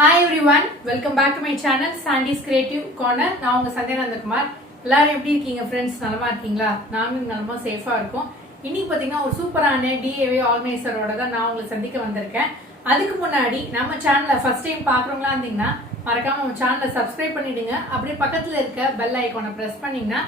Hi everyone, welcome back to my channel Sandy's Creative Corner. நான் உங்க சந்திரநந்தகுமார். எல்லாரும் எப்படி இருக்கீங்க फ्रेंड्स? நலமா இருக்கீங்களா? நானும் நலமா சேஃபா இருக்கோம். இன்னைக்கு பாத்தீங்கன்னா ஒரு சூப்பரான DIY ஆர்கனைசரோட தான் நான் உங்களை சந்திக்க வந்திருக்கேன். அதுக்கு முன்னாடி நம்ம சேனலை ஃபர்ஸ்ட் டைம் பார்க்கறவங்களா இருந்தீங்கன்னா மறக்காம நம்ம சேனலை சப்ஸ்கிரைப் பண்ணிடுங்க. அப்படியே பக்கத்துல இருக்க பெல் ஐகானை பிரஸ் பண்ணீங்கன்னா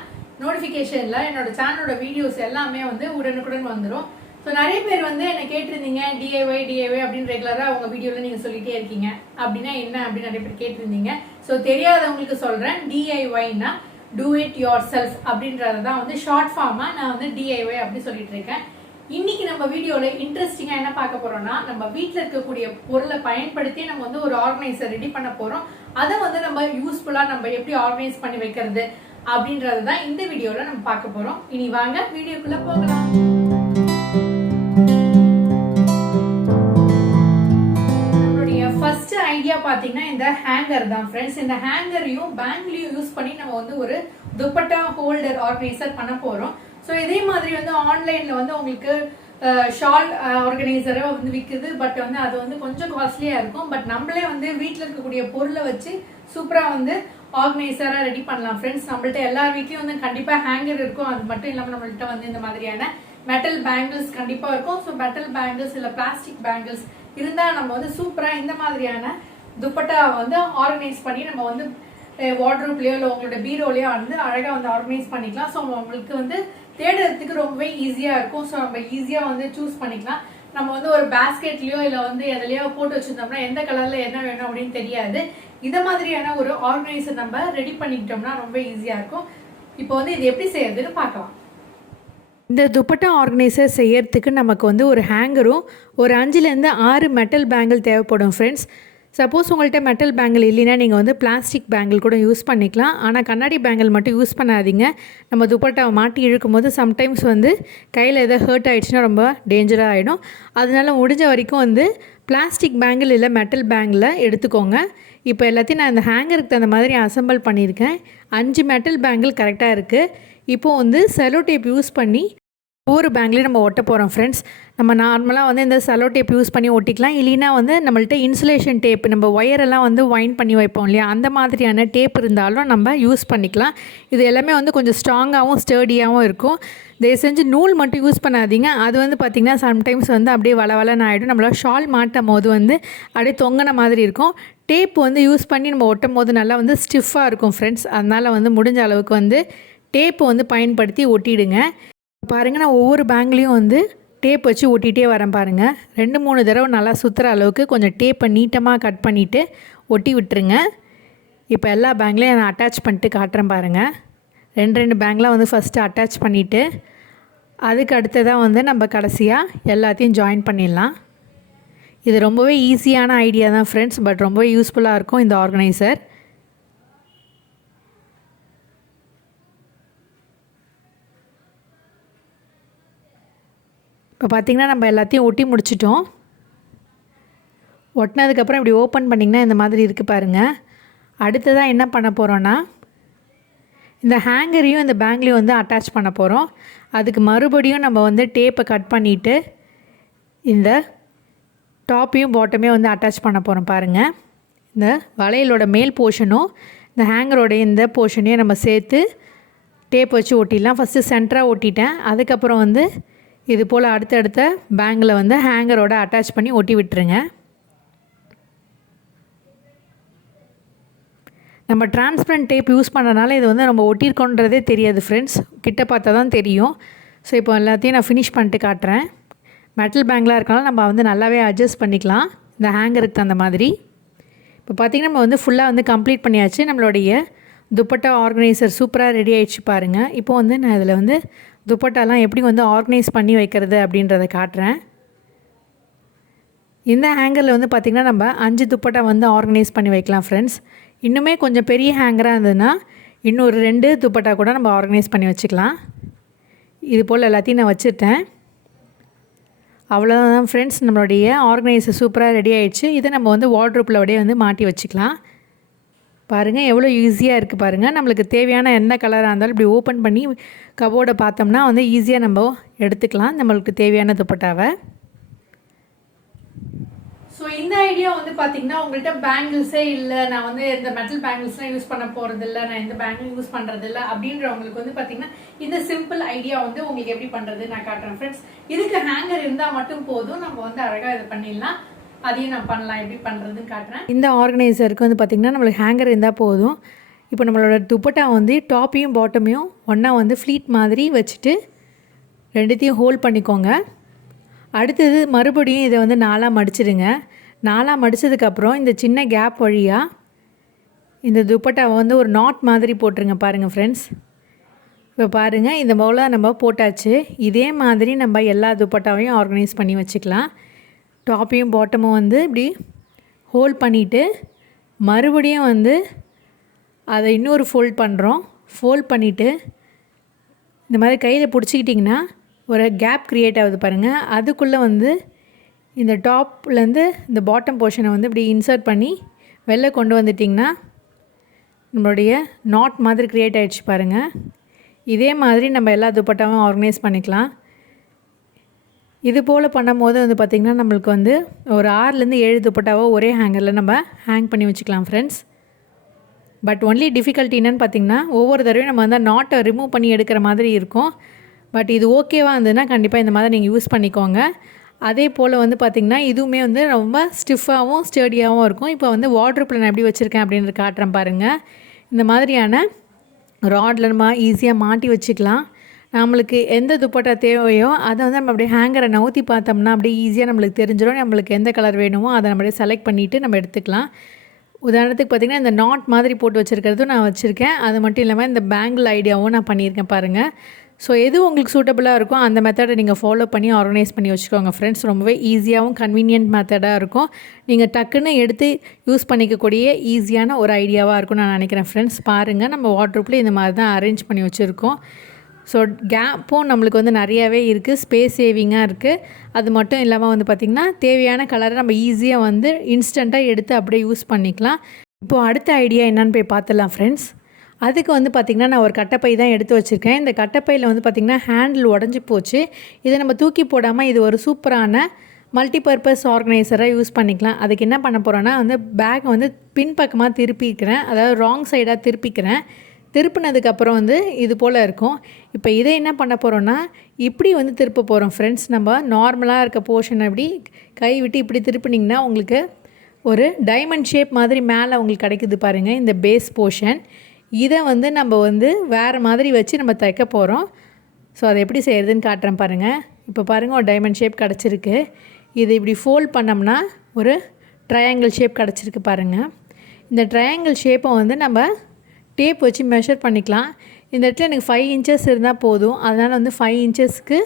நோட்டிஃபிகேஷன்ல என்னோட சேனலோட வீடியோஸ் எல்லாமே உடனுக்குடன் வந்துடும். ஸோ நிறைய பேர் என்ன கேட்டிருந்தீங்க டிஐஒய் அப்படின்னு ரெகுலராக உங்கள் வீடியோவில் நீங்கள் சொல்லிட்டே இருக்கீங்க. அப்படின்னா என்ன அப்படின்னு நிறைய பேர் கேட்டிருந்தீங்க. ஸோ தெரியாதவங்களுக்கு சொல்கிறேன், டிஐஒய்னா டூ இட் யோர் செல்ஃப் அப்படின்றது தான் ஷார்ட் ஃபார்மாக நான் டிஐஒய் அப்படி சொல்லிட்டு இருக்கேன். இன்னைக்கு நம்ம வீடியோவில் இன்ட்ரெஸ்டிங்காக என்ன பார்க்க போறோம்னா, நம்ம வீட்டில் இருக்கக்கூடிய பொருளை பயன்படுத்தி நம்ம ஒரு ஆர்கனைசர் ரெடி பண்ண போகிறோம். அதை நம்ம யூஸ்ஃபுல்லாக நம்ம எப்படி ஆர்கனைஸ் பண்ணி வைக்கிறது அப்படின்றது தான் இந்த வீடியோவில் நம்ம பார்க்க போகிறோம். இனி வாங்க வீடியோக்குள்ளே போகலாம். ஃபர்ஸ்ட் ஐடியா பாத்தீங்கன்னா இந்த ஹேங்கர் தான் ஃப்ரெண்ட்ஸ். இந்த ஹேங்கரையும் பேங்க்லயும் யூஸ் பண்ணி நம்ம ஒரு துப்பட்டா ஹோல்டர் ஆர்கனைசர் பண்ண போறோம். ஸோ இதே மாதிரி ஆன்லைன்ல உங்களுக்கு ஷால் ஆர்கனைசரை விற்குது. பட் அது கொஞ்சம் காஸ்ட்லியா இருக்கும். பட் நம்மளே வீட்டில் இருக்கக்கூடிய பொருளை வச்சு சூப்பரா ஆர்கனைசரா ரெடி பண்ணலாம் ஃப்ரெண்ட்ஸ். நம்மள்ட்ட எல்லார் வீட்லயும் கண்டிப்பா ஹேங்கர் இருக்கும். அது மட்டும் இல்லாம நம்மள்ட்ட இந்த மாதிரியான மெட்டல் பேங்கிள்ஸ் கண்டிப்பா இருக்கும். ஸோ மெட்டல் பேங்கிள்ஸ் இல்ல பிளாஸ்டிக் பேங்கிள்ஸ் இருந்தா நம்ம சூப்பரா இந்த மாதிரியான துப்பட்டா ஆர்கனைஸ் பண்ணி நம்ம வார்ட்ரோப்லயோ இல்ல உங்களோட பீரோலயோ அழகா ஆர்கனைஸ் பண்ணிக்கலாம். ஸோ உங்களுக்கு தேடுறதுக்கு ரொம்பவே ஈஸியா இருக்கும். ஸோ நம்ம ஈஸியா சூஸ் பண்ணிக்கலாம். நம்ம ஒரு பேஸ்கெட்லயோ இல்ல எதுலயோ போட்டு வச்சிருந்தோம்னா எந்த கலர்ல என்ன வேணும் அப்படின்னு தெரியாது. இத மாதிரியான ஒரு ஆர்கனைசர் நம்ம ரெடி பண்ணிக்கிட்டோம்னா ரொம்ப ஈஸியா இருக்கும். இப்போ இது எப்படி செய்யறதுன்னு பார்க்கலாம். இந்த துப்பட்டா ஆர்கனைசர் செய்யறதுக்கு நமக்கு ஒரு ஹேங்கரும் ஒரு 5லேருந்து 6 மெட்டல் பேங்கிள் தேவைப்படும் ஃப்ரெண்ட்ஸ். சப்போஸ் உங்கள்கிட்ட மெட்டல் பேங்கிள் இல்லைன்னா நீங்கள் பிளாஸ்டிக் பேங்கிள் கூட யூஸ் பண்ணிக்கலாம். ஆனால் கண்ணாடி பேங்கிள் மட்டும் யூஸ் பண்ணாதீங்க. நம்ம துப்பட்டாவை மாட்டி இழுக்கும் போது சம்டைம்ஸ் கையில் எதாவது ஹர்ட் ஆகிடுச்சுன்னா ரொம்ப டேஞ்சராக ஆகிடும். அதனால முடிஞ்ச வரைக்கும் பிளாஸ்டிக் பேங்கிள் இல்லை மெட்டல் பேங்கில் எடுத்துக்கோங்க. இப்போ எல்லாத்தையும் நான் இந்த ஹேங்கருக்கு தகுந்த மாதிரி அசம்பிள் பண்ணியிருக்கேன். 5 மெட்டல் பேங்கிள் கரெக்டாக இருக்குது. இப்போது செலோ டேப் யூஸ் பண்ணி ஒவ்வொரு பேங்க்லேயும் நம்ம ஒட்ட போகிறோம் ஃப்ரெண்ட்ஸ். நம்ம நார்மலாக இந்த செலோ டேப் யூஸ் பண்ணி ஒட்டிக்கலாம். இல்லைன்னா நம்மள்ட்ட இன்சுலேஷன் டேப் நம்ம ஒயரெல்லாம் வைண்ட் பண்ணி வைப்போம் இல்லையா, அந்த மாதிரியான டேப் இருந்தாலும் நம்ம யூஸ் பண்ணிக்கலாம். இது எல்லாமே கொஞ்சம் ஸ்ட்ராங்காகவும் ஸ்டர்டியாகவும் இருக்கும். தயவு செஞ்சு நூல் மட்டும் யூஸ் பண்ணாதீங்க. அது பார்த்திங்கன்னா சம்டைம்ஸ் அப்படியே வளவலன்னு ஆகிடும். நம்மளால் ஷால் மாட்டும் போது அப்படியே தொங்கின மாதிரி இருக்கும். டேப் யூஸ் பண்ணி நம்ம ஒட்டும் போது நல்லா ஸ்டிஃபாக இருக்கும் ஃப்ரெண்ட்ஸ். அதனால் முடிஞ்ச அளவுக்கு டேப்பு பயன்படுத்தி ஒட்டிடுங்க. பாருங்கள், நான் ஒவ்வொரு பேங்க்லேயும் டேப் வச்சு ஒட்டிகிட்டே வரேன் பாருங்கள். 2-3 தடவை நல்லா சுற்றுற அளவுக்கு கொஞ்சம் டேப்பை நீட்டமாக கட் பண்ணிவிட்டு ஒட்டி விட்டுருங்க. இப்போ எல்லா பேங்க்லேயும் நான் அட்டாச் பண்ணிட்டு காட்டுறேன் பாருங்கள். 2 பேங்க்லாம் ஃபஸ்ட்டு அட்டாச் பண்ணிவிட்டு அதுக்கு அடுத்ததாக நம்ம கடைசியாக எல்லாத்தையும் ஜாயின் பண்ணிடலாம். இது ரொம்பவே ஈஸியான ஐடியா தான் ஃப்ரெண்ட்ஸ். பட் ரொம்பவே யூஸ்ஃபுல்லாக இருக்கும் இந்த ஆர்கனைசர். இப்போ பார்த்திங்கன்னா நம்ம எல்லாத்தையும் ஒட்டி முடிச்சிட்டோம். ஒட்டினதுக்கப்புறம் இப்படி ஓப்பன் பண்ணிங்கன்னா இந்த மாதிரி இருக்குது பாருங்கள். அடுத்ததாக என்ன பண்ண போகிறோன்னா, இந்த ஹேங்கரையும் இந்த பேங்க்லேயும் அட்டாச் பண்ண போகிறோம். அதுக்கு மறுபடியும் நம்ம டேப்பை கட் பண்ணிவிட்டு இந்த டாப்பையும் பாட்டமையும் அட்டாச் பண்ண போகிறோம் பாருங்கள். இந்த வளையலோட மேல் போர்ஷனும் இந்த ஹேங்கரோடைய இந்த போர்ஷனையும் நம்ம சேர்த்து டேப் வச்சு ஒட்டிடலாம். ஃபஸ்ட்டு சென்டராக ஒட்டிட்டேன். அதுக்கப்புறம் இது போல் அடுத்தடுத்த பேங்கில் ஹேங்கரோட அட்டாச் பண்ணி ஒட்டி விட்டுருங்க. நம்ம டிரான்ஸ்பரண்ட் டேப் யூஸ் பண்ணுறதுனால இது நம்ம ஒட்டியிருக்கோன்றதே தெரியாது ஃப்ரெண்ட்ஸ். கிட்ட பார்த்தா தான் தெரியும். ஸோ இப்போ எல்லாத்தையும் நான் ஃபினிஷ் பண்ணிட்டு காட்டுறேன். மெட்டல் பேங்கில் இருக்கனால நம்ம நல்லாவே அட்ஜஸ்ட் பண்ணிக்கலாம் இந்த ஹேங்கருக்கு தகுந்த மாதிரி. இப்போ பார்த்திங்கன்னா நம்ம ஃபுல்லாக கம்ப்ளீட் பண்ணியாச்சு. நம்மளுடைய துப்பட்டா ஆர்கனைசர் சூப்பராக ரெடி ஆகிடுச்சு பாருங்கள். இப்போது நான் இதில் துப்பட்டாலாம் எப்படி ஆர்கனைஸ் பண்ணி வைக்கிறது அப்படின்றத காட்டுறேன். இந்த ஹேங்கரில் பார்த்திங்கன்னா நம்ம 5 துப்பட்டா ஆர்கனைஸ் பண்ணி வைக்கலாம் ஃப்ரெண்ட்ஸ். இன்னுமே கொஞ்சம் பெரிய ஹேங்கராக இருந்ததுன்னா இன்னொரு 2 துப்பட்டா கூட நம்ம ஆர்கனைஸ் பண்ணி வச்சுக்கலாம். இது போல் எல்லாத்தையும் நான் வச்சுருக்கேன். அவ்வளோதான் ஃப்ரெண்ட்ஸ், நம்மளுடைய ஆர்கனைசர் சூப்பராக ரெடி ஆகிடுச்சு. இதை நம்ம வார்ட்ரோப்பில் அப்படியே மாட்டி வச்சுக்கலாம். பாருங்கள் எவ்வளோ ஈஸியாக இருக்குது பாருங்கள். நம்மளுக்கு தேவையான எந்த கலராக இருந்தாலும் இப்படி ஓப்பன் பண்ணி கபோர்டை பார்த்தோம்னா ஈஸியாக நம்ம எடுத்துக்கலாம் நம்மளுக்கு தேவையான துப்பட்டாவை. ஸோ இந்த ஐடியா வந்து பார்த்தீங்கன்னா உங்கள்கிட்ட பேங்கிள்ஸே இல்லை, நான் வந்து இந்த மெட்டல் பேங்கிள்ஸ்லாம் யூஸ் பண்ண போகிறது இல்லை, நான் இந்த பேங்கிள் யூஸ் பண்ணுறது இல்லை அப்படின்றவங்களுக்கு வந்து பார்த்தீங்கன்னா இந்த சிம்பிள் ஐடியா வந்து உங்களுக்கு எப்படி பண்ணுறது நான் காட்டுறேன் ஃப்ரெண்ட்ஸ். இதுக்கு ஹேங்கர் இருந்தால் மட்டும் போதும், நம்ம வந்து அழகாக இதை பண்ணிடலாம். அதையும் நான் பண்ணலாம், எப்படி பண்ணுறதுன்னு காட்டுறேன். இந்த ஆர்கனைசருக்கு வந்து பார்த்தீங்கன்னா நம்மளுக்கு ஹேங்கர் இருந்தால் போதும். இப்போ நம்மளோட துப்பட்டா வந்து டாப்பையும் பாட்டமையும் ஒன்றா வந்து ஃப்ளீட் மாதிரி வச்சுட்டு ரெண்டுத்தையும் ஹோல்ட் பண்ணிக்கோங்க. அடுத்தது மறுபடியும் இதை வந்து 4ஆக மடிச்சிடுங்க. 4ஆக மடித்ததுக்கப்புறம் இந்த சின்ன கேப் வழியாக இந்த துப்பட்டாவை வந்து ஒரு நாட் மாதிரி போட்டுருங்க பாருங்கள் ஃப்ரெண்ட்ஸ். இப்போ பாருங்கள், இந்த போல் நம்ம போட்டாச்சு. இதே மாதிரி நம்ம எல்லா துப்பட்டாவையும் ஆர்கனைஸ் பண்ணி வச்சுக்கலாம். டாப்பையும் பாட்டமும் வந்து இப்படி ஹோல்ட் பண்ணிவிட்டு மறுபடியும் வந்து அதை இன்னொரு ஃபோல்ட் பண்ணுறோம். ஃபோல்ட் பண்ணிவிட்டு இந்த மாதிரி கையில் பிடிச்சிக்கிட்டிங்கன்னா ஒரு கேப் க்ரியேட் ஆகுது பாருங்கள். அதுக்குள்ளே வந்து இந்த டாப்லேருந்து இந்த பாட்டம் போர்ஷனை வந்து இப்படி இன்சர்ட் பண்ணி வெளில கொண்டு வந்துட்டிங்கன்னா நம்மளுடைய நாட் மாதிரி க்ரியேட் ஆகிடுச்சு பாருங்கள். இதே மாதிரி நம்ம எல்லா துப்பட்டாவும் ஆர்கனைஸ் பண்ணிக்கலாம். இது போல் பண்ணும்போது வந்து பார்த்திங்கன்னா நம்மளுக்கு வந்து ஒரு 6லேருந்து 7 துப்பட்டாவோ ஒரே ஹேங்கரில் நம்ம ஹேங் பண்ணி வச்சுக்கலாம் ஃப்ரெண்ட்ஸ். பட் ஒன்லி டிஃபிகல்ட்டி என்னென்னு பார்த்திங்கன்னா ஒவ்வொரு தடவையும் நம்ம வந்து நாட்டை ரிமூவ் பண்ணி எடுக்கிற மாதிரி இருக்கும். பட் இது ஓகேவாக இருந்ததுன்னா கண்டிப்பாக இந்த மாதிரி நீங்கள் யூஸ் பண்ணிக்கோங்க. அதே போல் வந்து பார்த்திங்கன்னா இதுவுமே வந்து ரொம்ப ஸ்டிஃபாகவும் ஸ்டடியாகவும் இருக்கும். இப்போ வந்து வார்ட்ரோப்பில் நான் எப்படி வச்சுருக்கேன் அப்படின்னு காட்டுறேன் பாருங்கள். இந்த மாதிரியான ராடில் நம்ம ஈஸியாக மாட்டி வச்சுக்கலாம். நம்மளுக்கு எந்த துப்பட்டா தேவையோ அதை வந்து நம்ம அப்படியே ஹேங்கரை நவுத்தி பார்த்தோம்னா அப்படியே ஈஸியாக நம்மளுக்கு தெரிஞ்சிடும். நம்மளுக்கு எந்த கலர் வேணுமோ அதை நம்ம செலக்ட் பண்ணிவிட்டு நம்ம எடுத்துக்கலாம். உதாரணத்துக்கு பார்த்திங்கன்னா இந்த நாட் மாதிரி போட்டு வச்சுருக்கிறதும் நான் வச்சுருக்கேன். அது மட்டும் இல்லாமல் இந்த பேங்கிள் ஐடியாவும் நான் பண்ணியிருக்கேன் பாருங்கள். ஸோ எது உங்களுக்கு சூட்டபுளாக இருக்கும் அந்த மெத்தடை நீங்கள் ஃபாலோ பண்ணி ஆர்கனைஸ் பண்ணி வச்சுக்கோங்க ஃப்ரெண்ட்ஸ். ரொம்பவே ஈஸியாகவும் கன்வீனியன்ட் மெத்தடாக இருக்கும். நீங்கள் டக்குன்னு எடுத்து யூஸ் பண்ணிக்கக்கூடிய ஈஸியான ஒரு ஐடியாவாக இருக்கும்னு நான் நினைக்கிறேன் ஃப்ரெண்ட்ஸ். பாருங்கள், நம்ம வார்ட்ரோப்பில் இந்த மாதிரி தான் அரேஞ்ச் பண்ணி வச்சுருக்கோம். ஸோ கேப்பும் நம்மளுக்கு வந்து நிறையாவே இருக்குது, ஸ்பேஸ் சேவிங்காக இருக்குது. அது மட்டும் இல்லாமல் வந்து பார்த்திங்கன்னா தேவையான கலரை நம்ம ஈஸியாக வந்து இன்ஸ்டண்ட்டாக எடுத்து அப்படியே யூஸ் பண்ணிக்கலாம். இப்போது அடுத்த ஐடியா என்னென்னு போய் பார்த்துடலாம் ஃப்ரெண்ட்ஸ். அதுக்கு வந்து பார்த்திங்கன்னா நான் ஒரு கட்டைப்பை தான் எடுத்து வச்சுருக்கேன். இந்த கட்டைப்பையில் வந்து பார்த்திங்கன்னா ஹேண்டில் உடஞ்சி போச்சு. இதை நம்ம தூக்கி போடாமல் இது ஒரு சூப்பரான மல்டிபர்பஸ் ஆர்கனைசராக யூஸ் பண்ணிக்கலாம். அதுக்கு என்ன பண்ண போகிறோன்னா வந்து பேக்கை வந்து பின்பக்கமாக திருப்பிக்கிறேன், அதாவது ராங் சைடாக திருப்பிக்கிறேன். திருப்பினதுக்கப்புறம் வந்து இது போல் இருக்கும். இப்போ இதை என்ன பண்ண போகிறோன்னா இப்படி வந்து திருப்ப போகிறோம் ஃப்ரெண்ட்ஸ். நம்ம நார்மலாக இருக்க போர்ஷனை இப்படி கை விட்டு இப்படி திருப்பினிங்கன்னா உங்களுக்கு ஒரு டைமண்ட் ஷேப் மாதிரி மேலே உங்களுக்கு கிடைக்குது பாருங்கள் இந்த பேஸ் போர்ஷன். இதை வந்து நம்ம வந்து வேறு மாதிரி வச்சு நம்ம தைக்க போகிறோம். ஸோ அதை எப்படி செய்கிறதுன்னு காட்டுறேன் பாருங்கள். இப்போ பாருங்கள், ஒரு டைமண்ட் ஷேப் கிடச்சிருக்கு. இது இப்படி ஃபோல்ட் பண்ணோம்னா ஒரு ட்ரையாங்கிள் ஷேப் கிடச்சிருக்கு பாருங்கள். இந்த ட்ரையாங்கிள் ஷேப்பை வந்து நம்ம டேப் வச்சு மெஷர் பண்ணிக்கலாம். இந்த இடத்துல எனக்கு 5 இன்ச்சஸ் இருந்தால் போதும். அதனால் வந்து 5 இன்ச்சஸ்க்கு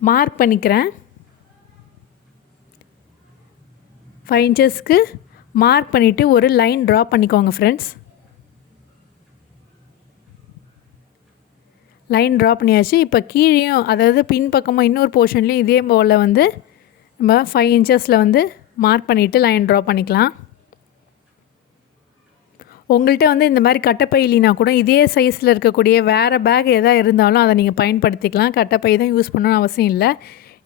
மார்க் பண்ணிக்கிறேன். 5 இன்ச்சஸ்க்கு மார்க் பண்ணிவிட்டு ஒரு லைன் ட்ரா பண்ணிக்கோங்க ஃப்ரெண்ட்ஸ். லைன் ட்ரா பண்ணியாச்சு. இப்போ கீழேயும் அதாவது பின்பக்கமாக இன்னொரு போர்ஷன்லேயும் இதே போல் வந்து நம்ம 5 இன்ச்சஸில் வந்து மார்க் பண்ணிவிட்டு லைன் ட்ரா பண்ணிக்கலாம். உங்கள்கிட்ட வந்து இந்த மாதிரி கட்டைப்பை இல்லைனா கூட இதே சைஸில் இருக்கக்கூடிய வேறு பேக் எதாவது இருந்தாலும் அதை நீங்கள் பயன்படுத்திக்கலாம். கட்டைப்பை தான் யூஸ் பண்ணணும்னு அவசியம் இல்லை.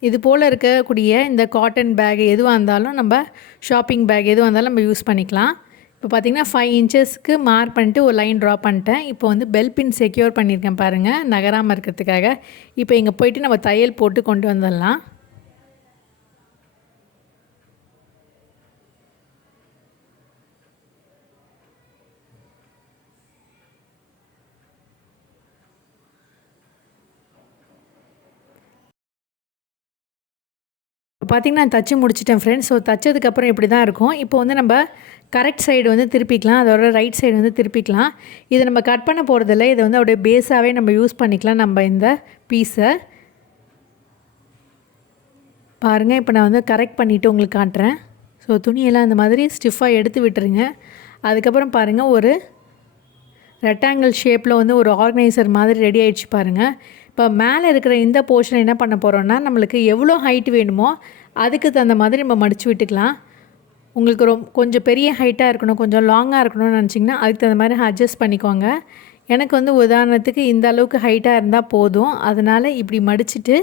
இது போல் இருக்கக்கூடிய இந்த காட்டன் பேக் எதுவாக இருந்தாலும் நம்ம ஷாப்பிங் பேக் எதுவாக இருந்தாலும் நம்ம யூஸ் பண்ணிக்கலாம். இப்போ பார்த்திங்கன்னா 5 இன்ச்சஸ்க்கு மார்க் பண்ணிட்டு ஒரு லைன் ட்ரா பண்ணிட்டேன். இப்போ வந்து பெல் பின் செக்யூர் பண்ணியிருக்கேன் பாருங்கள், நகராமல் இருக்கிறதுக்காக. இப்போ இங்கே போய்ட்டு நம்ம தையல் போட்டு கொண்டு வந்துடலாம். இப்போ பார்த்திங்கன்னா நான் தச்சு முடிச்சிட்டேன் ஃப்ரெண்ட்ஸ். ஸோ தைச்சதுக்கப்புறம் இப்படி தான் இருக்கும். இப்போ வந்து நம்ம கரெக்ட் சைடு வந்து திருப்பிக்கலாம், அதோட ரைட் சைடு வந்து திருப்பிக்கலாம். இதை நம்ம கட் பண்ண போகிறதில்ல, இதை வந்து அப்படியே பேஸாகவே நம்ம யூஸ் பண்ணிக்கலாம் நம்ம இந்த பீஸை. பாருங்கள், இப்போ நான் வந்து கரெக்ட் பண்ணிவிட்டு உங்களுக்கு காட்டுறேன். ஸோ துணியெல்லாம் இந்த மாதிரி ஸ்டிஃபாக எடுத்து விட்டுருங்க. அதுக்கப்புறம் பாருங்கள், ஒரு ரெக்டாங்கிள் ஷேப்பில் வந்து ஒரு ஆர்கனைசர் மாதிரி ரெடி ஆகிடுச்சு பாருங்கள். இப்போ மேலே இருக்கிற இந்த போர்ஷன் என்ன பண்ண போகிறோன்னா நம்மளுக்கு எவ்வளோ ஹைட் வேணுமோ அதுக்கு தகுந்த மாதிரி நம்ம மடித்து விட்டுக்கலாம். உங்களுக்கு கொஞ்சம் பெரிய ஹைட்டாக இருக்கணும், கொஞ்சம் லாங்காக இருக்கணும்னு நினச்சிங்கன்னா அதுக்கு தகுந்த மாதிரி அட்ஜஸ்ட் பண்ணிக்கோங்க. எனக்கு வந்து உதாரணத்துக்கு இந்த அளவுக்கு ஹைட்டாக இருந்தால் போதும். அதனால் இப்படி மடிச்சுட்டு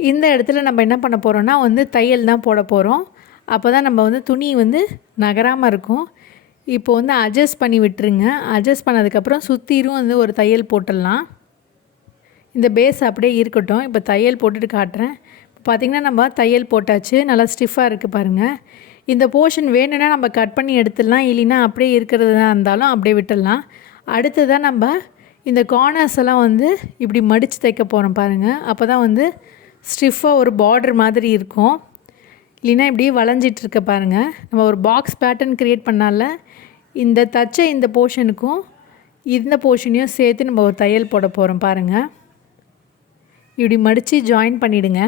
இந்த இடத்துல நம்ம என்ன பண்ண போகிறோன்னா வந்து தையல் தான் போட போகிறோம். அப்போ தான் நம்ம வந்து துணி வந்து நகராமல் இருக்கும். இப்போ வந்து அட்ஜஸ்ட் பண்ணி விட்டுருங்க. அட்ஜஸ்ட் பண்ணதுக்கப்புறம் சுற்றிலும் வந்து ஒரு தையல் போட்டுடலாம். இந்த பேஸ் அப்படியே இருக்கட்டும். இப்போ தையல் போட்டுட்டு காட்டுறேன். பார்த்திங்கன்னா நம்ம தையல் போட்டாச்சு. நல்லா ஸ்டிஃபாக இருக்குது பாருங்கள். இந்த போர்ஷன் வேணும்னா நம்ம கட் பண்ணி எடுத்துடலாம், இல்லைன்னா அப்படியே இருக்கிறதா இருந்தாலும் அப்படியே விட்டுடலாம். அடுத்ததாக நம்ம இந்த கார்னர்ஸ் எல்லாம் வந்து இப்படி மடித்து தைக்க போகிறோம் பாருங்கள். அப்போ தான் வந்து ஸ்டிஃபாக ஒரு பார்டர் மாதிரி இருக்கும். இல்லைன்னா இப்படி வளைஞ்சிட்ருக்க பாருங்கள். நம்ம ஒரு பாக்ஸ் பேட்டர்ன் க்ரியேட் பண்ணால இந்த தச்ச இந்த போர்ஷனுக்கும் இந்த போர்ஷனையும் சேர்த்து நம்ம ஒரு தையல் போட போகிறோம் பாருங்கள். இப்படி மடித்து ஜாயின் பண்ணிவிடுங்க.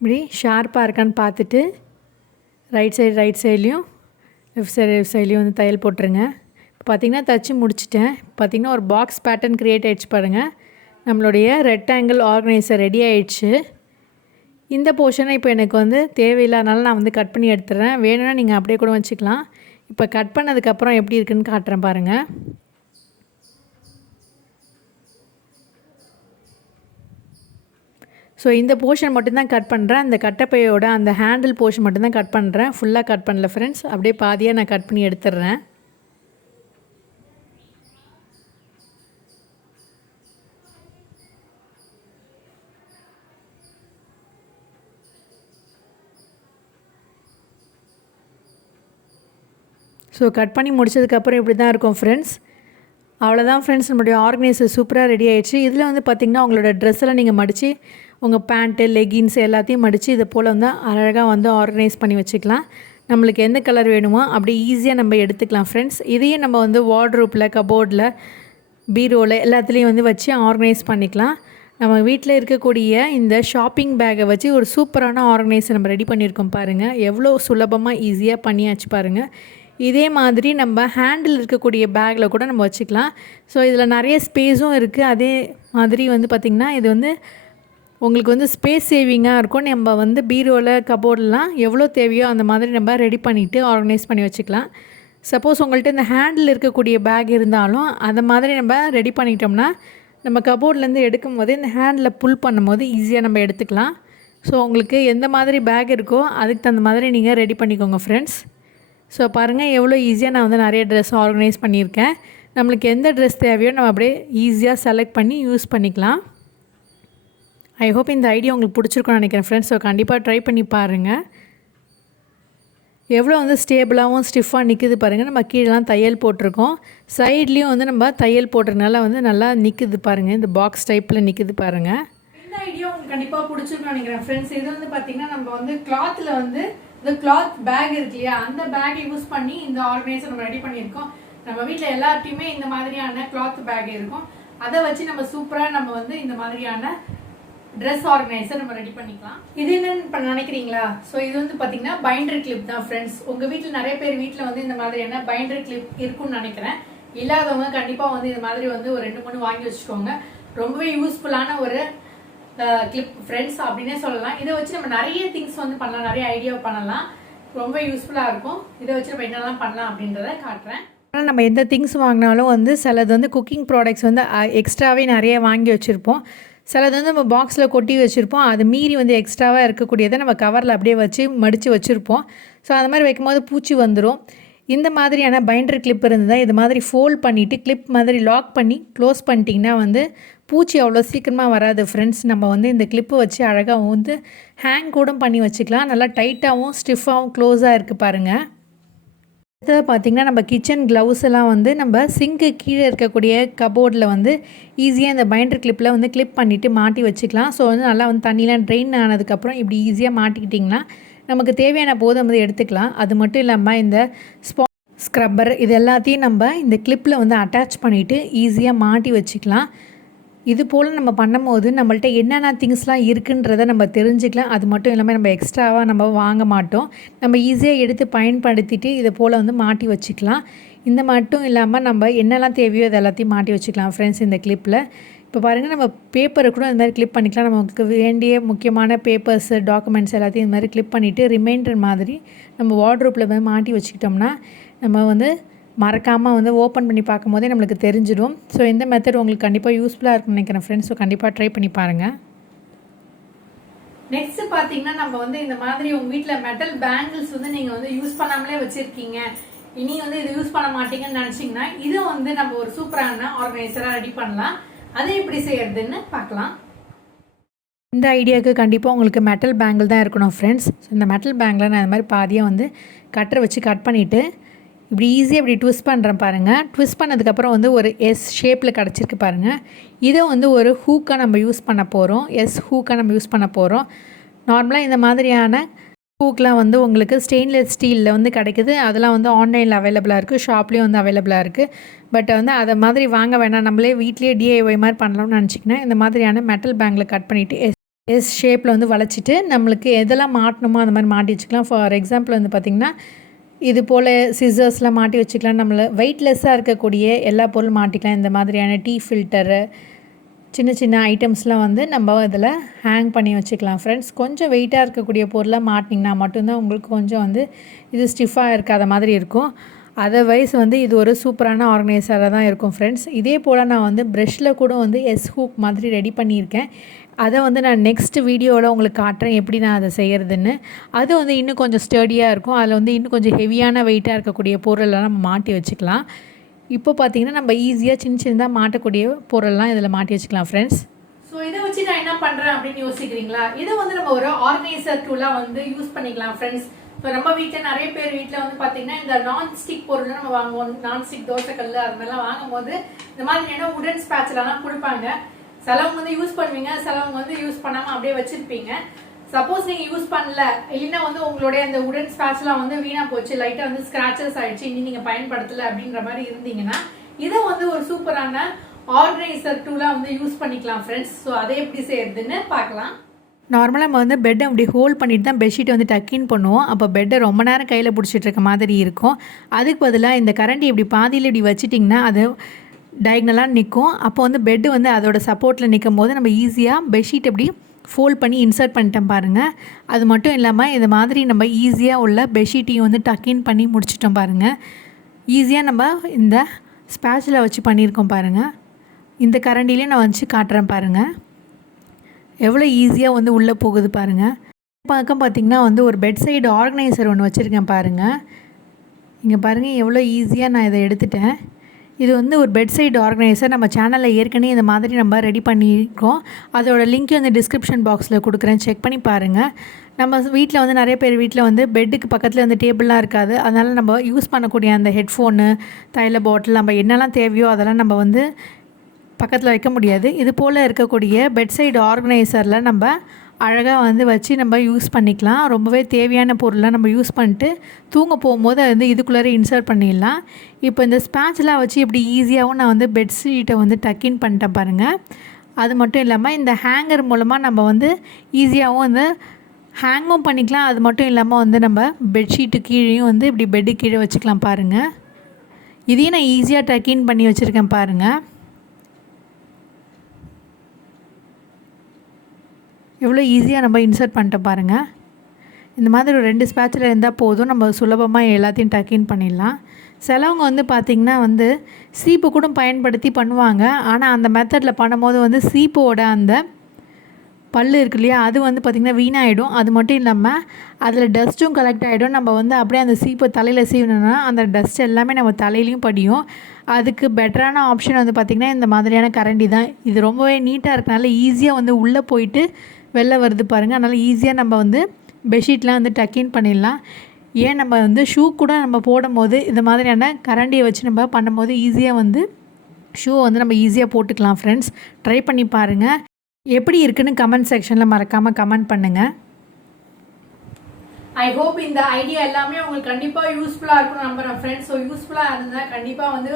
இப்படி ஷார்ப்பாக இருக்கான்னு பார்த்துட்டு ரைட் சைட்லேயும் லெஃப்ட் சைட்லேயும் வந்து தையல் போட்டுருங்க. இப்போ பார்த்திங்கன்னா தச்சு முடிச்சிட்டேன். பார்த்திங்கன்னா ஒரு பாக்ஸ் பேட்டர்ன் க்ரியேட் ஆகிடுச்சு பாருங்கள். நம்மளுடைய ரெக்டாங்கிள் ஆர்கனைசர் ரெடி ஆகிடுச்சு. இந்த போர்ஷனை இப்போ எனக்கு வந்து தேவையில்லாதனால நான் வந்து கட் பண்ணி எடுத்துடுறேன். வேணும்னா நீங்கள் அப்படியே கூட வச்சுக்கலாம். இப்போ கட் பண்ணதுக்கப்புறம் எப்படி இருக்குதுன்னு காட்டுறேன் பாருங்கள். ஸோ இந்த போர்ஷன் மட்டும்தான் கட் பண்ணுறேன். அந்த கட்டப்பையோட அந்த ஹேண்டில் போர்ஷன் மட்டும்தான் கட் பண்ணுறேன். ஃபுல்லாக கட் பண்ணல ஃப்ரெண்ட்ஸ். அப்படியே பாதியாக நான் கட் பண்ணி எடுத்துடுறேன். ஸோ கட் பண்ணி முடிச்சதுக்கப்புறம் இப்படி தான் இருக்கும் ஃப்ரெண்ட்ஸ். அவ்வளோதான் ஃப்ரெண்ட்ஸ், நம்மளுடைய ஆர்கனைசர் சூப்பராக ரெடி ஆகிடுச்சு. இதில் வந்து பார்த்திங்கன்னா உங்களோட ட்ரெஸ்ஸெல்லாம் நீங்கள் மடித்து உங்கள் பேண்ட்டு லெகின்ஸ் எல்லாத்தையும் மடித்து இதை போல் வந்து அழகாக வந்து ஆர்கனைஸ் பண்ணி வச்சுக்கலாம். நம்மளுக்கு எந்த கலர் வேணுமோ அப்படி ஈஸியாக நம்ம எடுத்துக்கலாம் ஃப்ரெண்ட்ஸ். இதையும் நம்ம வந்து வார்ட்ரோப்பில், கபோர்டில், பீரோவில் எல்லாத்துலேயும் வந்து வச்சு ஆர்கனைஸ் பண்ணிக்கலாம். நம்ம வீட்டில் இருக்கக்கூடிய இந்த ஷாப்பிங் பேக்கை வச்சு ஒரு சூப்பரான ஆர்கனைசர் நம்ம ரெடி பண்ணியிருக்கோம் பாருங்கள். எவ்வளோ சுலபமாக ஈஸியாக பண்ணியாச்சு பாருங்கள். இதே மாதிரி நம்ம ஹேண்டில் இருக்கக்கூடிய பேக்கில் கூட நம்ம வச்சுக்கலாம். ஸோ இதில் நிறைய ஸ்பேஸும் இருக்குது. அதே மாதிரி வந்து பார்த்திங்கன்னா இது வந்து உங்களுக்கு வந்து ஸ்பேஸ் சேவிங்காக இருக்கும். நம்ம வந்து பீரோவில், கபோர்டெலாம் எவ்வளோ தேவையோ அந்த மாதிரி நம்ம ரெடி பண்ணிவிட்டு ஆர்கனைஸ் பண்ணி வச்சுக்கலாம். சப்போஸ் உங்கள்கிட்ட இந்த ஹேண்டில் இருக்கக்கூடிய பேக் இருந்தாலும் அந்த மாதிரி நம்ம ரெடி பண்ணிட்டோம்னா நம்ம கபோர்ட்லேருந்து எடுக்கும் போது இந்த ஹேண்டில் புல் பண்ணும்போது ஈஸியாக நம்ம எடுத்துக்கலாம். ஸோ உங்களுக்கு எந்த மாதிரி பேக் இருக்கோ அதுக்கு தகுந்த மாதிரி நீங்கள் ரெடி பண்ணிக்கோங்க ஃப்ரெண்ட்ஸ். ஸோ பாருங்கள் எவ்வளோ ஈஸியாக நான் வந்து நிறைய ட்ரெஸ் ஆர்கனைஸ் பண்ணியிருக்கேன். நம்மளுக்கு எந்த ட்ரெஸ் தேவையோ நம்ம அப்படியே ஈஸியாக செலக்ட் பண்ணி யூஸ் பண்ணிக்கலாம். ஐ ஹோப் இந்த ஐடியா உங்களுக்கு பிடிச்சிருக்கும்னு நினைக்கிறேன் ஃப்ரெண்ட்ஸ். ஸோ கண்டிப்பாக ட்ரை பண்ணி பாருங்கள். எவ்வளோ வந்து ஸ்டேபிளாகவும் ஸ்டிஃபாக நிற்குது பாருங்கள். நம்ம கீழெலாம் தையல் போட்டிருக்கோம். சைட்லேயும் வந்து நம்ம தையல் போட்டுறதுனால வந்து நல்லா நிற்குது பாருங்கள். இந்த பாக்ஸ் டைப்பில் நிற்குது பாருங்கள். இந்த ஐடியா உங்களுக்கு கண்டிப்பாக பிடிச்சிருக்கும்னு நினைக்கிறேன் ஃப்ரெண்ட்ஸ். இது வந்து பார்த்திங்கன்னா நம்ம வந்து கிளாத்தில் வந்து இந்த கிளாத் பேக் இருக்கு இல்லையா, அந்த பேக்கை யூஸ் பண்ணி இந்த ஆர்கனைசர் நம்ம ரெடி பண்ணியிருக்கோம். நம்ம வீட்டில் எல்லாத்தையுமே இந்த மாதிரியான கிளாத் பேக் இருக்கும். அதை வச்சு நம்ம சூப்பராக நம்ம வந்து இந்த மாதிரியான ட்ரெஸ் ஆர்கனைசர் நம்ம ரெடி பண்ணிக்கலாம். இது என்னன்னு இப்போ நினைக்கிறீங்களா? ஸோ இது வந்து பார்த்தீங்கன்னா பைண்டர் கிளிப் தான் ஃப்ரெண்ட்ஸ். உங்கள் வீட்டில் நிறைய பேர் வீட்டில் வந்து இந்த மாதிரியான பைண்டர் கிளிப் இருக்குன்னு நினைக்கிறேன். இல்லாதவங்க கண்டிப்பாக வந்து இந்த மாதிரி வந்து ஒரு 2-3 வாங்கி வச்சுக்கோங்க. ரொம்பவே யூஸ்ஃபுல்லான ஒரு கிளிப் ஃப்ரெண்ட்ஸ் அப்படின்னே சொல்லலாம். இதை வச்சு நம்ம நிறைய திங்ஸ் வந்து பண்ணலாம், நிறைய ஐடியா பண்ணலாம். ரொம்ப யூஸ்ஃபுல்லாக இருக்கும். இதை வச்சு நம்ம என்னெல்லாம் பண்ணலாம் அப்படின்றத காட்டுறேன். ஆனால் நம்ம எந்த திங்ஸ் வாங்கினாலும் வந்து சிலது வந்து குக்கிங் ப்ராடக்ட்ஸ் வந்து எக்ஸ்ட்ராவே நிறைய வாங்கி வச்சுருப்போம். சிலது வந்து நம்ம பாக்ஸில் கொட்டி வச்சுருப்போம். அது மீறி வந்து எக்ஸ்ட்ராவாக இருக்கக்கூடியதை நம்ம கவரில் அப்படியே வச்சு மடித்து வச்சுருப்போம். ஸோ அது மாதிரி வைக்கும்போது பூச்சி வந்துடும். இந்த மாதிரியான பைண்டர் கிளிப் இருந்தால் இது மாதிரி ஃபோல்ட் பண்ணிவிட்டு கிளிப் மாதிரி லாக் பண்ணி க்ளோஸ் பண்ணிட்டிங்கன்னா வந்து பூச்சி அவ்வளோ சீக்கிரமாக வராது ஃப்ரெண்ட்ஸ். நம்ம வந்து இந்த கிளிப்பை வச்சு அழகாக வந்து ஹேங் கூட பண்ணி வச்சுக்கலாம். நல்லா டைட்டாகவும் ஸ்டிஃபாகவும் க்ளோஸாக இருக்குது பாருங்கள். அடுத்தது பார்த்திங்கன்னா நம்ம கிச்சன் க்ளவுஸ் எல்லாம் வந்து நம்ம சிங்க்கு கீழே இருக்கக்கூடிய கபோர்டில் வந்து ஈஸியாக இந்த பைண்டர் கிளிப்பில் வந்து கிளிப் பண்ணிவிட்டு மாட்டி வச்சுக்கலாம். ஸோ வந்து நல்லா வந்து தண்ணியெலாம் ட்ரெயின் ஆனதுக்கப்புறம் இப்படி ஈஸியாக மாட்டிக்கிட்டிங்கன்னா நமக்கு தேவையான போது வந்து எடுத்துக்கலாம். அது மட்டும் இல்லாமல் இந்த ஸ்க்ரப்பர் இது எல்லாத்தையும் நம்ம இந்த கிளிப்பில் வந்து அட்டாச் பண்ணிவிட்டு ஈஸியாக மாட்டி வச்சுக்கலாம். இது போல் நம்ம பண்ணும்போது நம்மள்ட்ட என்னென்ன திங்ஸ்லாம் இருக்குன்றதை நம்ம தெரிஞ்சுக்கலாம். அது மட்டும் இல்லாமல் நம்ம எக்ஸ்ட்ராவாக நம்ம வாங்க மாட்டோம். நம்ம ஈஸியாக எடுத்து பயன்படுத்திட்டு இதை போல் வந்து மாட்டி வச்சுக்கலாம். இந்த மட்டும் இல்லாமல் நம்ம என்னெல்லாம் தேவையோ இது எல்லாத்தையும் மாட்டி வச்சுக்கலாம் ஃப்ரெண்ட்ஸ் இந்த கிளிப்பில். இப்போ பாருங்கள், நம்ம பேப்பரை கூட இந்த மாதிரி கிளிப் பண்ணிக்கலாம். நமக்கு வேண்டிய முக்கியமான பேப்பர்ஸு, டாக்குமெண்ட்ஸ் எல்லாத்தையும் இந்த மாதிரி கிளிப் பண்ணிவிட்டு ரிமைண்டர் மாதிரி நம்ம வார்ட்ரோப்பில் வந்து மாட்டி வச்சுக்கிட்டோம்னா நம்ம வந்து மறக்காமல் வந்து ஓப்பன் பண்ணி பார்க்கும் போதே நம்மளுக்கு தெரிஞ்சிடும். ஸோ இந்த மெத்தட் உங்களுக்கு கண்டிப்பாக யூஸ்ஃபுல்லாக இருக்கும்னு நினைக்கிறேன் ஃப்ரெண்ட்ஸ். ஸோ கண்டிப்பாக ட்ரை பண்ணி பாருங்கள். நெக்ஸ்ட் பாத்தீங்கன்னா நம்ம வந்து இந்த மாதிரி உங்க வீட்ல மெட்டல் பேங்கிள்ஸ் வந்து நீங்க வந்து யூஸ் பண்ணாமலே வச்சிருக்கீங்க, இனி வந்து இது யூஸ் பண்ண மாட்டீங்கன்னு நினைச்சீங்கன்னா இது வந்து நம்ம ஒரு சூப்பரான ஆர்கனைசரா ரெடி பண்ணலாம். அதை எப்படி செய்யறதுன்னு பார்க்கலாம். இந்த ஐடியாவுக்கு கண்டிப்பாக உங்களுக்கு மெட்டல் பேங்கிள் தான் இருக்கணும் ஃப்ரெண்ட்ஸ். ஸோ இந்த மெட்டல் பேங்கில் நான் இந்த மாதிரி பாதியாக வந்து கட்டரை வச்சு கட் பண்ணிவிட்டு இப்படி ஈஸியாக இப்படி ட்விஸ்ட் பண்ணுறேன் பாருங்கள். ட்விஸ்ட் பண்ணதுக்கப்புறம் வந்து ஒரு எஸ் ஷேப்பில் கிடச்சிருக்கு பாருங்கள். இதை வந்து ஒரு ஹூக்காக நம்ம யூஸ் பண்ண போகிறோம். எஸ் ஹூக்காக நம்ம யூஸ் பண்ண போகிறோம். நார்மலாக இந்த மாதிரியான ஹூக்லாம் வந்து உங்களுக்கு ஸ்டெயின்லெஸ் ஸ்டீலில் வந்து கிடைக்குது. அதெல்லாம் வந்து ஆன்லைனில் அவைலபிளாக இருக்குது, ஷாப்லேயும் வந்து அவைலபிளாக இருக்குது. பட் வந்து அதை மாதிரி வாங்க வேணாம், நம்மளே வீட்லேயே டிஐஒய் மாதிரி பண்ணலாம்னு நினச்சிங்கன்னா இந்த மாதிரியான மெட்டல் பேங்கில் கட் பண்ணிவிட்டு எஸ் ஷேப்பில் வந்து வளைச்சிட்டு நம்மளுக்கு எதெல்லாம் மாட்டணுமோ அந்த மாதிரி மாட்டி வச்சுக்கலாம். ஃபார் எக்ஸாம்பிள் வந்து பார்த்திங்கன்னா இது போல் சிசர்ஸ்லாம் மாட்டி வச்சுக்கலாம். நம்மளை வெயிட்லெஸ்ஸாக இருக்கக்கூடிய எல்லா பொருளும் மாட்டிக்கலாம். இந்த மாதிரியான டீ ஃபில்டரு, சின்ன சின்ன ஐட்டம்ஸ்லாம் வந்து நம்ம இதில் ஹேங் பண்ணி வச்சுக்கலாம் ஃப்ரெண்ட்ஸ். கொஞ்சம் வெயிட்டாக இருக்கக்கூடிய பொருளாக மாட்டிங்கன்னா மட்டும்தான் உங்களுக்கு கொஞ்சம் வந்து இது ஸ்டிஃபாக இருக்காத மாதிரி இருக்கும். அதர்வைஸ் வந்து இது ஒரு சூப்பரான ஆர்கனைசராக தான் இருக்கும் ஃப்ரெண்ட்ஸ். இதே போல் நான் வந்து ப்ரெஷ்ஷில் கூட வந்து எஸ் ஹூக் மாதிரி ரெடி பண்ணியிருக்கேன். அதை வந்து நான் நெக்ஸ்ட் வீடியோவில் உங்களுக்கு காட்டுறேன் எப்படி நான் அதை செய்கிறதுன்னு. அது வந்து இன்னும் கொஞ்சம் ஸ்டடியாக இருக்கும். அதில் வந்து இன்னும் கொஞ்சம் ஹெவியான வெயிட்டாக இருக்கக்கூடிய பொருளெல்லாம் நம்ம மாட்டி வச்சுக்கலாம். இப்போ பார்த்தீங்கன்னா நம்ம ஈஸியாக சின்ன சின்னதாக மாட்டக்கூடிய பொருள்லாம் இதில் மாட்டி வச்சுக்கலாம் ஃப்ரெண்ட்ஸ். ஸோ இதை வச்சு நான் என்ன பண்ணுறேன் அப்படின்னு யோசிக்கிறீங்களா? இதை வந்து நம்ம ஒரு ஆர்கனைசர் டூலாக வந்து யூஸ் பண்ணிக்கலாம் ஃப்ரெண்ட்ஸ். ஸோ நம்ம வீட்டில் நிறைய பேர் வீட்டில் வந்து பார்த்தீங்கன்னா இந்த நான்ஸ்டிக் பொருள் நம்ம வாங்குவோம். நான்ஸ்டிக் தோசைக்கல் அது மாதிரிலாம் வாங்கும் போது இந்த மாதிரியான உடன் ஸ்பேட்ச்லாம் கொடுப்பாங்க. சிலவங்க வந்து யூஸ் பண்ணுவீங்க, சிலவங்க வந்து யூஸ் பண்ணாமல் அப்படியே வச்சிருப்பீங்க. சப்போஸ் நீங்கள் யூஸ் பண்ணல, இல்லைன்னா வந்து உங்களுடைய அந்த உடன் ஸ்பேட்ச்லாம் வந்து வீணாக போச்சு, லைட்டாக வந்து ஸ்க்ராச்சஸ் ஆயிடுச்சு, இனி நீங்கள் பயன்படுத்தலை அப்படின்ற மாதிரி இருந்தீங்கன்னா இதை வந்து ஒரு சூப்பரான ஆர்கனைசர் டூலாக வந்து யூஸ் பண்ணிக்கலாம் ஃப்ரெண்ட்ஸ். ஸோ அதை எப்படி செய்யறதுன்னு பார்க்கலாம். நார்மலாக நம்ம வந்து பெட்டை அப்படி ஹோல்ட் பண்ணிட்டு தான் பெட்ஷீட்டை வந்து டக்கின் பண்ணுவோம். அப்போ பெட்டை ரொம்ப நேரம் கையில் பிடிச்சிட்டு இருக்க மாதிரி இருக்கும். அதுக்கு பதிலாக இந்த கரண்டி இப்படி பாதியில் இப்படி வச்சிட்டிங்கன்னா அது டயக்னலாக நிற்கும். அப்போ வந்து பெட்டு வந்து அதோட சப்போர்ட்டில் நிற்கும் போது நம்ம ஈஸியாக பெட்ஷீட் எப்படி ஃபோல்ட் பண்ணி இன்சர்ட் பண்ணிட்டோம் பாருங்கள். அது மட்டும் இல்லாமல் இது மாதிரி நம்ம ஈஸியாக உள்ள பெட்ஷீட்டையும் வந்து டக்கின் பண்ணி முடிச்சிட்டோம் பாருங்கள். ஈஸியாக நம்ம இந்த ஸ்பேட்சில் வச்சு பண்ணியிருக்கோம் பாருங்கள். இந்த கரண்டிலே நான் வச்சு காட்டுறேன் பாருங்கள், எவ்வளோ ஈஸியாக வந்து உள்ளே போகுது பாருங்கள். பக்கம் பார்த்திங்கன்னா வந்து ஒரு பெட்சைடு ஆர்கனைசர் ஒன்று வச்சுருக்கேன் பாருங்கள். இங்கே பாருங்கள் எவ்வளோ ஈஸியாக நான் இதை எடுத்துட்டேன். இது வந்து ஒரு பெட்சைடு ஆர்கனைசர். நம்ம சேனலில் ஏற்கனவே இந்த மாதிரி நம்ம ரெடி பண்ணியிருக்கோம். அதோட லிங்க் வந்து டிஸ்கிரிப்ஷன் பாக்ஸில் கொடுக்குறேன், செக் பண்ணி பாருங்கள். நம்ம வீட்டில் வந்து நிறைய பேர் வீட்டில் வந்து பெட்டுக்கு பக்கத்தில் வந்து டேபிள்லாம் இருக்காது. அதனால் நம்ம யூஸ் பண்ணக்கூடிய அந்த ஹெட்ஃபோனு, தைல பாட்டில், நம்ம என்னெல்லாம் தேவையோ அதெல்லாம் நம்ம வந்து பக்கத்தில் வைக்க முடியாது. இது போல் இருக்கக்கூடிய பெட்சைடு ஆர்கனைசரில் நம்ம அழகாக வந்து வச்சு நம்ம யூஸ் பண்ணிக்கலாம். ரொம்பவே தேவையான பொருளாக நம்ம யூஸ் பண்ணிட்டு தூங்க போகும்போது அது வந்து இதுக்குள்ளே இன்சர்ட் பண்ணிடலாம். இப்போ இந்த ஸ்பேட்ச்லாம் வச்சு இப்படி ஈஸியாகவும் நான் வந்து பெட்ஷீட்டை வந்து டக்கின் பண்ணிட்டேன் பாருங்கள். அது மட்டும் இல்லாமல் இந்த ஹேங்கர் மூலமாக நம்ம வந்து ஈஸியாகவும் வந்து ஹேங்கும் பண்ணிக்கலாம். அது மட்டும் இல்லாமல் வந்து நம்ம பெட்ஷீட்டு கீழேயும் வந்து இப்படி பெட்டு கீழே வச்சுக்கலாம் பாருங்கள். இதையும் நான் ஈஸியாக டக்கின் பண்ணி வச்சுருக்கேன் பாருங்கள். எவ்வளோ ஈஸியாக நம்ம இன்சர்ட் பண்ணிட்டு பாருங்கள். இந்த மாதிரி ஒரு 2 ஸ்பேட்சில் இருந்தால் போதும், நம்ம சுலபமாக எல்லாத்தையும் டக்கின் பண்ணிடலாம். சிலவங்க வந்து பார்த்திங்கன்னா வந்து சீப்பு கூட பயன்படுத்தி பண்ணுவாங்க. ஆனால் அந்த மெத்தடில் பண்ணும்போது வந்து சீப்போட அந்த பல் இருக்கு இல்லையா, அது வந்து பார்த்திங்கன்னா வீணாகிடும். அது மட்டும் இல்லாமல் அதில் டஸ்ட்டும் கலெக்ட் ஆகிடும். நம்ம வந்து அப்படியே அந்த சீப்பை தலையில் சீவணுன்னா அந்த டஸ்ட் எல்லாமே நம்ம தலையிலையும் படியும். அதுக்கு பெட்டரான ஆப்ஷன் வந்து பார்த்திங்கன்னா இந்த மாதிரியான கரண்டி தான். இது ரொம்பவே நீட்டாக இருக்கனால ஈஸியாக வந்து உள்ளே போயிட்டு வெளில வருது பாருங்கள். அதனால் ஈஸியாக நம்ம வந்து பெட்ஷீட்லாம் வந்து டக்கின் பண்ணிடலாம். ஏன் நம்ம வந்து ஷூ கூட நம்ம போடும்போது இந்த மாதிரியான கரண்டியை வச்சு நம்ம பண்ணும்போது ஈஸியாக வந்து ஷூவை வந்து நம்ம ஈஸியாக போட்டுக்கலாம் ஃப்ரெண்ட்ஸ். ட்ரை பண்ணி பாருங்கள். எப்படி இருக்குன்னு கமெண்ட் செக்ஷனில் மறக்காமல் கமெண்ட் பண்ணுங்கள். ஐ ஹோப் இந்த ஐடியா எல்லாமே உங்களுக்கு கண்டிப்பாக யூஸ்ஃபுல்லாக இருக்கும்னு நம்புகிறேன் ஃப்ரெண்ட்ஸ். ஸோ யூஸ்ஃபுல்லாக இருந்தால் கண்டிப்பாக வந்து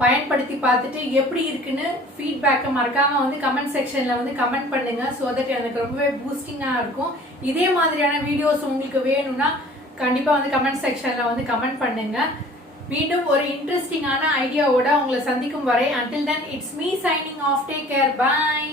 பயன்படுத்தி பார்த்துட்டு எப்படி இருக்குன்னு ஃபீட்பேக்கை மறக்காமல் வந்து கமெண்ட் செக்ஷனில் வந்து கமெண்ட் பண்ணுங்கள். ஸோ தட் எனக்கு ரொம்பவே பூஸ்டிங்காக இருக்கும். இதே மாதிரியான வீடியோஸ் உங்களுக்கு வேணும்னா கண்டிப்பாக வந்து கமெண்ட் செக்ஷனில் வந்து கமெண்ட் பண்ணுங்கள். மீண்டும் ஒரு இன்ட்ரெஸ்டிங்கான ஐடியாவோட உங்களை சந்திக்கும் வரை until then it's me signing off. Take care. Bye.